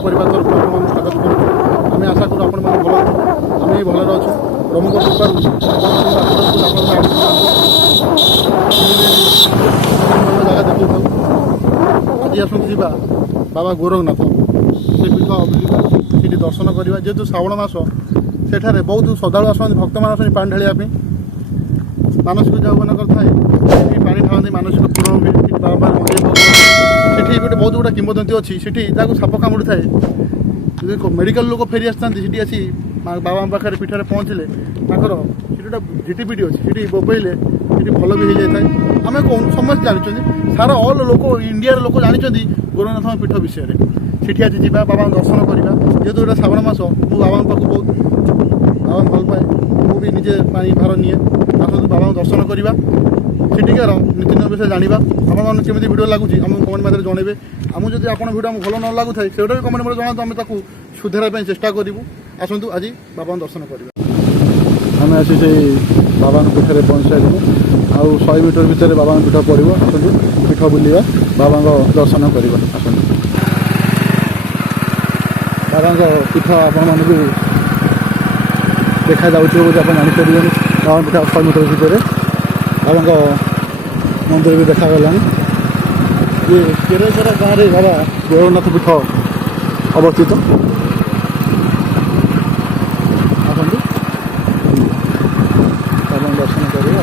परिवार तरफ आपको स्वागत करूँ। आम आशा करूँ आपण मैंने भल आम भी भलରେ अच्छु प्रभुଙ୍କ कृपाରୁ ଜାଗା ଦେଖାଉ। ଆଜି ଆସନ୍ତୁ ଯିବା ବାବା ଗୋରଖନାଥ ସେ ପୀଠ ବୁଲିବା, ସେଠି ଦର୍ଶନ କରିବା। ଯେହେତୁ ଶ୍ରାବଣ ମାସ ସେଠାରେ ବହୁତ ଶ୍ରଦ୍ଧାଳୁ ଆସନ୍ତି, ଭକ୍ତମାନେ ଆସନ୍ତି ପାଣି ଢାଳିବା ପାଇଁ। ମାନସିକ ଯେଉଁମାନଙ୍କର ଥାଏ ସେଠି ପାଣି ଢାଳନ୍ତି, ମାନସିକ ପୂରଣ ହୁଏ। ସେଠି ବାବା ସେଠି ଗୋଟେ ବହୁତ ଗୁଡ଼ା କିମ୍ବଦନ୍ତୀ ଅଛି। ସେଠି ଯାହାକୁ ସାପ କାମୁଡ଼ିଥାଏ, ଯଦି ମେଡ଼ିକାଲ ଲୋକ ଫେରି ଆସିଥାନ୍ତି ସେଠି ଆସି ବାବାଙ୍କ ପାଖରେ ପୀଠରେ ପହଞ୍ଚିଲେ ତାଙ୍କର ସେଠି ଗୋଟେ ଝିଟିପିଟି ଅଛି, ସେଠି ବୋବେଇଲେ ସେଠି ଭଲ ବି ହେଇଯାଇଥାଏ। ଆମେ ସମସ୍ତେ ଜାଣିଛନ୍ତି, ସାରା ଅଲ୍ ଲୋକ ଇଣ୍ଡିଆର ଲୋକ ଜାଣିଛନ୍ତି ଗୋରଖନାଥଙ୍କ ପୀଠ ବିଷୟରେ। ସେଠି ଆଜି ଯିବା, ବାବାଙ୍କୁ ଦର୍ଶନ କରିବା। ଯେହେତୁ ଏଇଟା ଶ୍ରାବଣ ମାସ, ମୁଁ ବାବାଙ୍କ ପାଖକୁ ବହୁତ ବାବାଙ୍କୁ ଭଲ ପାଏ, ମୁଁ ବି ନିଜେ ପାଣି ଭାର ନିଏ। ଆସନ୍ତୁ ବାବାଙ୍କୁ ଦର୍ଶନ କରିବା, ସେଠିକାର ନୀତିନିୟମ ବିଷୟରେ ଜାଣିବା। ଆପଣମାନଙ୍କୁ କେମିତି ଭିଡ଼ିଓ ଲାଗୁଛି ଆମକୁ କମେଣ୍ଟ ମାଧ୍ୟମରେ ଜଣାଇବେ। ଆମକୁ ଯଦି ଆପଣ ଭିଡ଼ିଓ ଆମକୁ ଭଲ ନ ଲାଗୁଥାଏ ସେଇଟା ବି କମେଣ୍ଟ ମାଧ୍ୟମରେ ଜଣାନ୍ତୁ, ଆମେ ତାକୁ ସୁଧାରିବା ପାଇଁ ଚେଷ୍ଟା କରିବୁ। ଆସନ୍ତୁ ଆଜି ବାବାଙ୍କୁ ଦର୍ଶନ କରିବା। ଆମେ ଆସି ସେଇ ବାବାଙ୍କ ପୀଠରେ ପହଞ୍ଚିସାରିଲୁ। ଆଉ 100 ମିଟର ଭିତରେ ବାବାଙ୍କ ପୀଠ ପଡ଼ିବ। ଆସନ୍ତୁ ପୀଠ ବୁଲିବା, ବାବାଙ୍କ ଦର୍ଶନ କରିବା। ଆସନ୍ତୁ ବାବାଙ୍କ ପୀଠ ଆପଣମାନଙ୍କୁ ଦେଖାଯାଉଥିବ ବୋଲି ଆପଣ ଜାଣିପାରିବେନି। ବାବାଙ୍କ ପୀଠ 100 ମିଟର ଭିତରେ ବାବାଙ୍କ ମନ୍ଦିର ବି ଦେଖାଗଲାଣି। ଇଏ କେରେକେରା ଗାଁରେ ବାବା ଗୋରଖନାଥ ପୀଠ ଅବସ୍ଥିତ। ଆସନ୍ତୁ ବାବାଙ୍କ ଦର୍ଶନ କରିବା।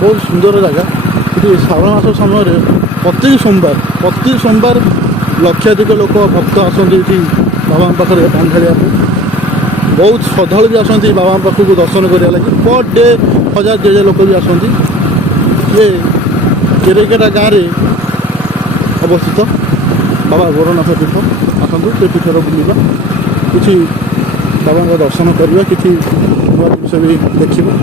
ବହୁତ ସୁନ୍ଦର ଜାଗା। ଏଠି ଶ୍ରାବଣ ମାସ ସମୟରେ ପ୍ରତି ସୋମବାର ଲକ୍ଷାଧିକ ଲୋକ ଭକ୍ତ ଆସନ୍ତି ଏଠି ବାବାଙ୍କ ପାଖରେ ପାଣି ଢାଳିବାକୁ। ବହୁତ ଶ୍ରଦ୍ଧାଳୁ ବି ଆସନ୍ତି ବାବାଙ୍କ ପାଖକୁ ଦର୍ଶନ କରିବା ଲାଗି। ପର୍ ଡେ 1000-2000 ଲୋକ ବି ଆସନ୍ତି। ଇଏ କେରେକେରା ଗାଁରେ ଅବସ୍ଥିତ ବାବା ଗୋରଖନାଥ ପୀଠ। ଆସନ୍ତୁ ସେ ପୀଠର ବୁଲିବା, କିଛି ବାବାଙ୍କ ଦର୍ଶନ କରିବା, କିଛି ନୂଆ ଜିନିଷ ବି ଦେଖିବା।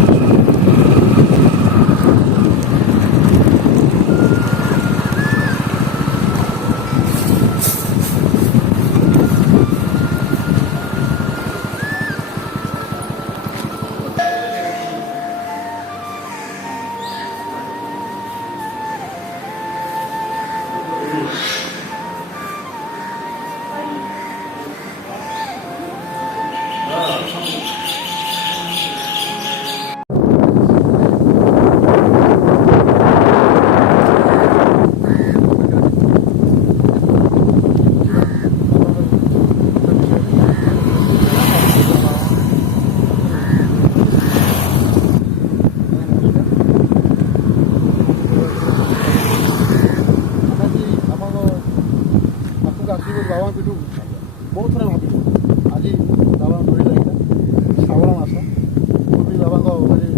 ବାବାଙ୍କ ପୀଠକୁ ବହୁତ ଥର ଭାବିଛୁ। ଆଜି ବାବାଙ୍କ ଡୋରି ଲାଗିଲା। ଶ୍ରାବଣ ମାସ, ମୁଁ ବି ବାବାଙ୍କ ଆଜି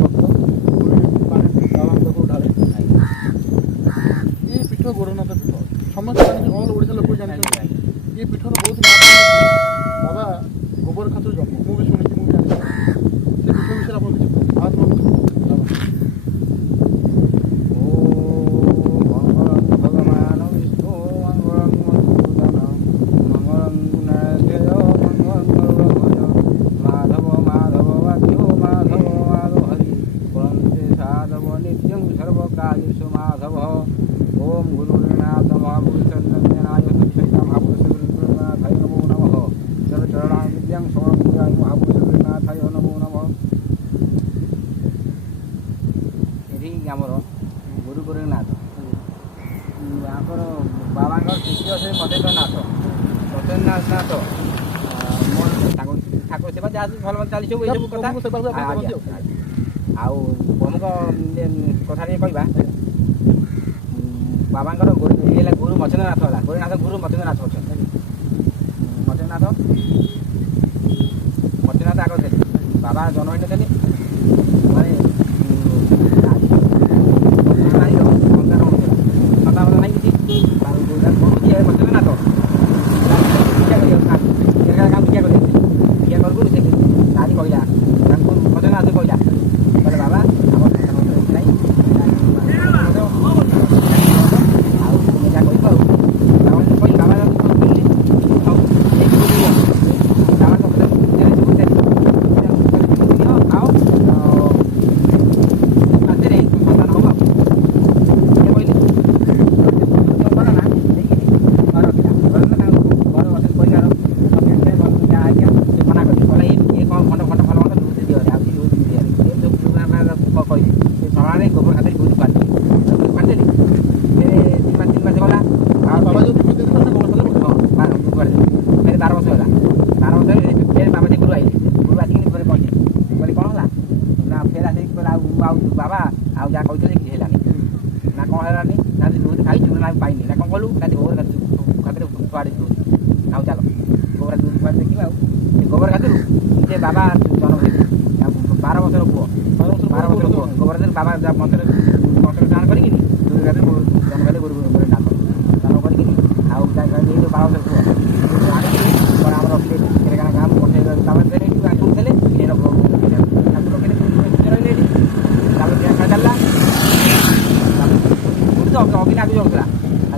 ଭକ୍ତ, ମୁଁ ବି ପାଣି ବାବାଙ୍କ ପାଖକୁ ଢାଳେ। ଏ ପୀଠ ଗୋରଖନାଥ ପୀଠ ସମସ୍ତେ ଜାଣିଛନ୍ତି, ଅଲ୍ ଓଡ଼ିଶା ଲୋକ ଜାଣିଛନ୍ତି। ଏ ପୀଠର ବହୁତ ନାଁ ବାବା ଗୋବରଖାତରୁ ଜନ୍ମ, ମୁଁ ବି ଶୁଣିଛି, ମୁଁ ବି ଜାଣିଛି। ସେ ପୀଠ ବିଷୟରେ ଆପଣ କିଛି ମହାତ୍ମା ଆମର ଗୁରୁ ଗୋରଖନାଥ ତାଙ୍କର ବାବାଙ୍କର ଶିଷ୍ୟ ସେ ମଦେନ୍ଦ୍ରନାଥ ଠାକୁର ସେବା ଯାହା ଭଲ ଚାଲିଛି ସବୁ ଏସବୁ କଥା। ଆଉ ପ୍ରମୁଖ କଥାରେ କହିବା, ବାବାଙ୍କର ଇଏ ହେଲା ଗୁରୁ ମଚନ୍ଦ୍ରନାଥ ହେଲା। ଗୋରଖନାଥ ଗୁରୁ ମଚନ୍ଦ୍ରନାଥ ଅଛନ୍ତି। ମଚନ୍ଦ୍ରନାଥ ଆଗ ଥିଲେ, ବାବା ଜନ୍ମ ହେଇନଥିଲେ। ମାନେ ଆଉ ବାବା ଆଉ ଯାହା କହିଥିଲେ କିଛି ହେଲାନି ନା କ'ଣ ହେଲାନି ନା ଦୁଧ ଖାଇଛୁ ନା ପାଇନି ନା କ'ଣ କଲୁ ନା ଗୋବର ଖାତରେ କୁଆଡ଼େ ଆଉ ଚାଲ ଗୋବର ଦୁଧ କୁଆଡ଼େ ଦେଖିବା ଆଉ ସେ ଗୋବର ଖାତରୁ ସେ ବାବା ଜନ୍ମ ହେଇଥିଲେ 12 ବର୍ଷର ପୁଅ 12 ବର୍ଷର ପୁଅ ଗୋବର ବାବା ମନ୍ତ୍ର ସ୍ନାନ କରିକିନି ଦୁଧ ଖାତରେ ଜନ୍ମ ହେଲେ ଗୋରୁ ନାଥ ସ୍ନାନ କରିକିନି ଆଉ ଯାଇ 12 ବର୍ଷର ପୁଅ ଆଣିକି ଆମର ରଖିଲେ ଗାଁ ପଠେଇ ତାପରେ ଥିଲେ ଚାଲିଲା ଅବିନା ବି ଯାଉଥିଲା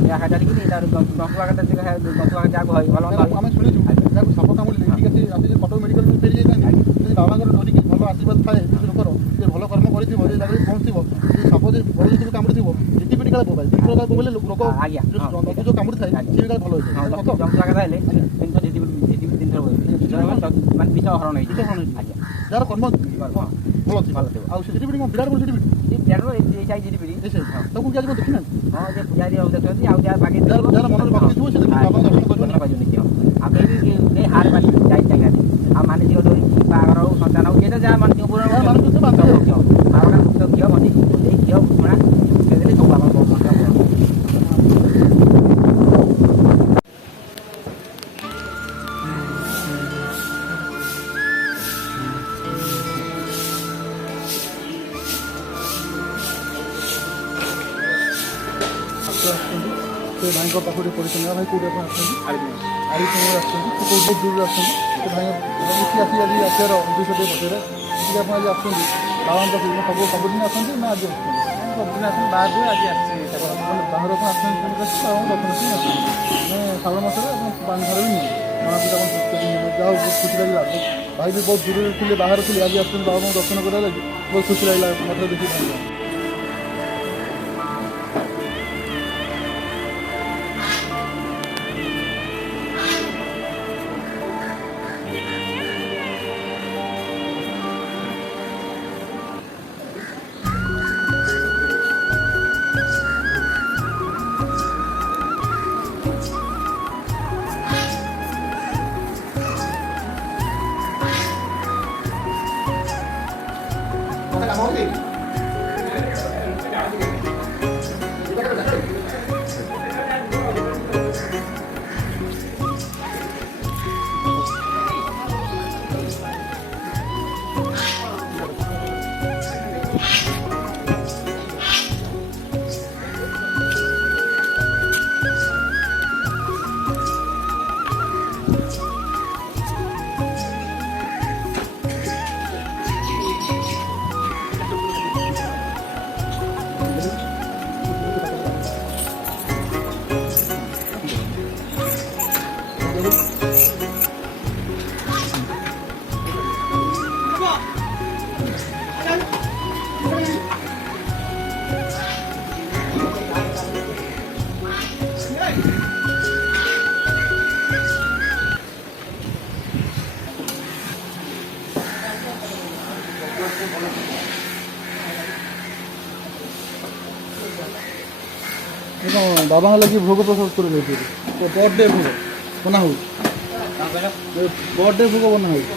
ଯାହା ଚାଲିକି ତାର ଦଶୁଆ ଯାହାକୁ ଭଲ ଆମେ ଶୁଣିଛୁ ଯାହାକୁ ସାପ କାମୁଡ଼ିଲେ ଠିକ୍ ଅଛି ଆସିକି କଟକ ମେଡ଼ିକାଲକୁ ଫେରି ଯାଇଥାନ୍ତି ଯଦି ବାବାଙ୍କର ଡରିକି ଭଲ ଆଶୀର୍ବାଦ ଥାଏ ସେ ଲୋକର ସେ ଭଲ କର୍ମ କରିଥିବ ଯେ ଜାଗାରେ ପହଞ୍ଚିଥିବ ଯଦି ସାପ ଯଦି ବଡ଼ ଯଦି କାମୁଡ଼ିଥିବ ଯେତେ ପିଟି କାଳେ ବୋବାଏ 3 ପ୍ରକାର ବୋବେଲେ ଲୋକ ଯେଉଁ କାମୁଡ଼ିଥାଏ ସେ କାଳେ ଭଲ ହେଇଥାଏ ଯନ୍ତ୍ରାଘାତ ହେଲେ 3 ଥର ମାନେ ବିଷ ହରଣ ହେଇଛି ଯାହାର କର୍ମ ଭଲ ଥିବ ଆଉ ସେ ଜିଡ଼ିପିଡ଼ି କ'ଣ ବିରାଟ ବଡ଼ ଜିଡ଼ିପିଡ଼ି ଏଇ ସାଇ ଜିଡ଼ିପିଡ଼ି ତାକୁ କିଏ ଆଜି କ'ଣ ଦେଖିନାହାନ୍ତି ହଁ ଯେ ପୂଜାରୀ ଦେଖୁଛନ୍ତି ଆଉ ଯାହା ବାକି ଯାହାର ମନରେ ଭକ୍ତି ଥିବ ସେ ବାବାଙ୍କ ଦର୍ଶନ କରିବ ଆଉ କେହି ହାର ବାଲି ଯାଇନାହାନ୍ତି ଆଉ ମାନସିକ ଧରିକି ବାହାଘର ହଉ ସନ୍ତାନ ହଉ ଯେଟା ଯାହା ମାନସିକ ପୂରଣ ବାବାଙ୍କ ଘିଅ ବନ୍ଧି ଏଇ ଘିଅ ପୁଣା ଦେଲେ ସବୁ ଆମର ସେ ଭାଇଙ୍କ ପାଖରେ ପଡ଼ିଛନ୍ତି ଭାଇ କେଉଁଠି ଆପଣ ଆସୁଛନ୍ତି ଆରିପୁର ଆସୁଛନ୍ତି ସେ କେଉଁ ବହୁତ ଦୂରରୁ ଆସୁଛନ୍ତି ସେ ଭାଇ ଏଠି ଆଜି ଆସିବାର ଉଦ୍ଦେଶ୍ୟ ଟିକେ ପଚାରେ ଏଠିକି ଆପଣ ଆଜି ଆସୁଛନ୍ତି ବାବାଙ୍କ ପାଖକୁ ସବୁଦିନ ଆସନ୍ତି ନା ଆଜି ଆସୁଛନ୍ତି ସବୁଦିନ ଆସନ୍ତି ବାହାରୁ ଆଜି ଆସିଛି ବାହାରୁ ଆପଣ ଆସୁଛନ୍ତି ବାବାଙ୍କ ଦର୍ଶନ ପାଇଁ ଆସୁଛନ୍ତି ମାନେ ଶ୍ରାବଣ ମାସରେ ଆପଣ ପାଣି ଥର ବି ନିଅନ୍ତି ମହାପୂଜା ଯାହା ବହୁତ ଖୁସି ଲାଗିଲା ଭାଇ ବି ବହୁତ ଦୂରରେ ଥିଲେ ବାହାରେ ଥିଲେ ଆଜି ଆସୁଛନ୍ତି ବାବାଙ୍କୁ ଦର୍ଶନ କରିବା ଲାଗି ବହୁତ ଖୁସି ଲାଗିଲା ମତେ ଦେଖି ବାବାଙ୍କ ଲାଗି ଭୋଗ ପ୍ରସ୍ତୁତ କରି ଯାଇଥିଲି ବର୍ଥଡେ ଭୋଗ ବନା ହେଉଛି ବର୍ଥଡେ ଭୋଗ ବନା ହେଉଛି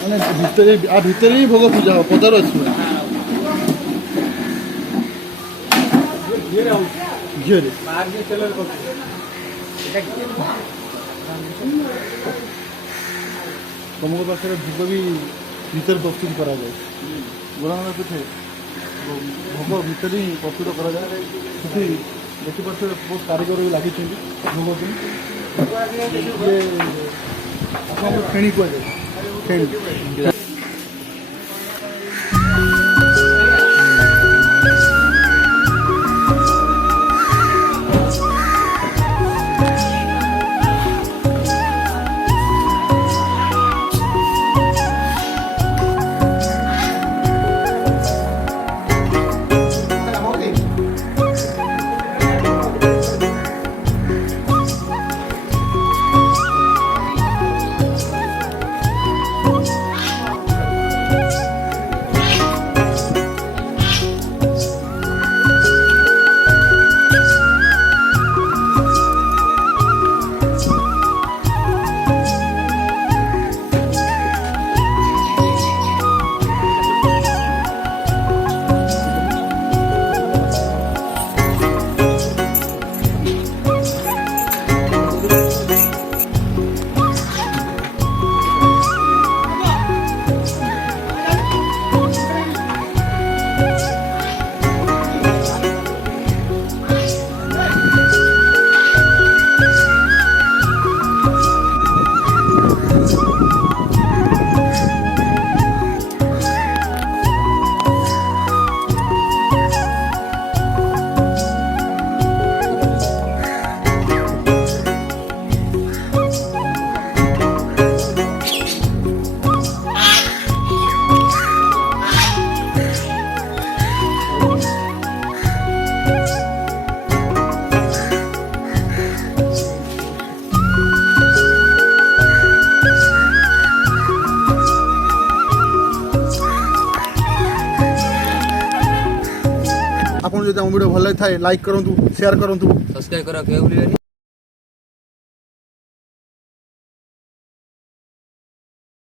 ମାନେ ଭିତରେ ହିଁ ଭୋଗ ପୂଜା ହେବ ପଦାର ଅଛି ଝିଅରେ ତମଙ୍କ ପାଖରେ ଭୋଗ ବି ଭିତରେ ପ୍ରସ୍ତୁତ କରାଯାଏ ଗୋଳାଙ୍ଗ ପିଠେ ଭୋଗ ଭିତରେ ହିଁ ପ୍ରସ୍ତୁତ କରାଯାଏ ସେଠି ଦେଖିପାରୁଥିବେ ବହୁତ କାରିଗର ବି ଲାଗିଛନ୍ତି ଭୋଗ ପାଇଁ ଆପଣଙ୍କୁ ଫେଣି କୁହାଯାଏ ଫେଣି ଯଦି ଆମ ଭିଡ଼ିଓ ଭଲ ଲାଗିଥାଏ ଲାଇକ୍ କରନ୍ତୁ ସେୟାର କରନ୍ତୁ ସବସ୍କ୍ରାଇବ୍ କର କେବେ ଭୁଲିବେନି।